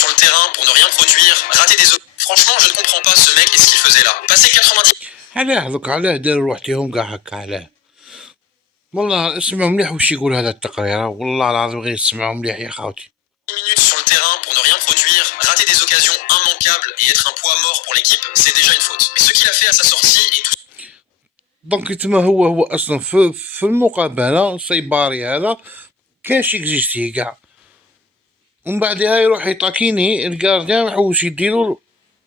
sur le terrain pour ne rien produire, rater des occasions. Franchement, je ne comprends pas ce mec et ce qu'il faisait là. Passer 90 علاه دوك علاه داروا روحتهم كاع هكا علاه؟ والله اسمعوا مليح واش يقول هذا التقرير، والله العظيم غير اسمعوا مليح يا خاوتي. minutes sur le terrain pour ne rien produire, rater des occasions immanquables et être un poids mort pour l'équipe, c'est déjà une faute. Mais ce qu'il a fait à sa sortie et tout. دونك تما هو اصلا في المقابله سايباري هذا كانش اكزيستي كاع، ومن بعدها يروح يطاكيني الكارديان ويحوس يديرو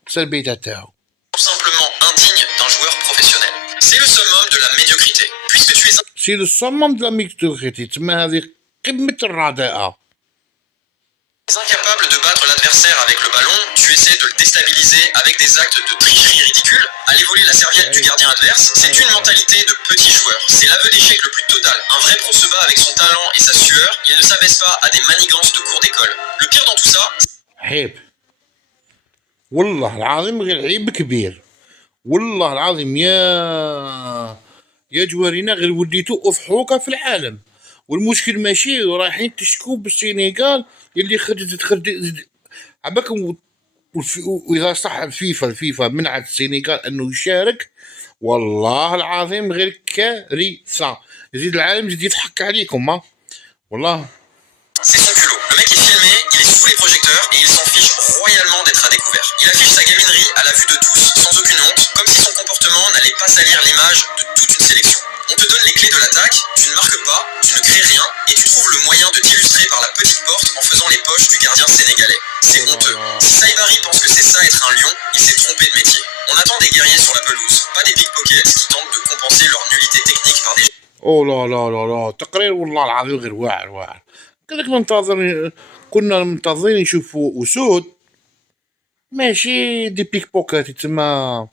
السلبيته تاعو. Tout simplement indigne d'un joueur professionnel. C'est le summum de la médiocrité. Puisque tu es سي لو صمم د لا ميكتوغيتي، تما هذه قمه الرداءه. incapable de battre l'adversaire avec le ballon, tu essaies de le déstabiliser avec des actes de tricherie ridicules. Aller voler la serviette du gardien adverse, c'est une mentalité de petit joueur. C'est l'aveu d'échec le plus total. Un vrai pro se bat avec son talent et sa sueur. Il ne s'abaisse pas à des manigances de cours d'école. Le pire dans tout ça, عيب والله العظيم، غير عيب كبير والله العظيم. يا جوارينا غير وليتو افحوكه في العالم، والمشكل ماشي رايحين تشكو بالسينيغال اللي خرجت عباكم. واذا صح الفيفا منعت السينيغال انه يشارك، والله العظيم غير كارثه. يزيد العالم يزيد يضحك عليكم ها والله. c'est son culot. Le mec est filmé, il est sous les projecteurs et il s'en fiche royalement d'être à découvert. Il affiche sa gaminerie à la vue de tous, sans aucune honte, comme si son comportement n'allait pas salir l'image de toute une sélection. On te donne les clés de l'attaque, tu ne marques pas, tu ne crées rien, et tu trouves le moyen de t'illustrer par la petite porte en faisant les poches du gardien sénégalais. C'est honteux. Si Saibari pense que c'est ça être un lion, il s'est trompé de métier. On attend des guerriers sur la pelouse, pas des pickpockets qui tentent de compenser leur nullité technique par des... اوه لا لا لا لا، تقرير والله العظيم غير واعر واعر. قالك كنا منتظرين نشوفوا اسود، ماشي دي بيك بوكات تما.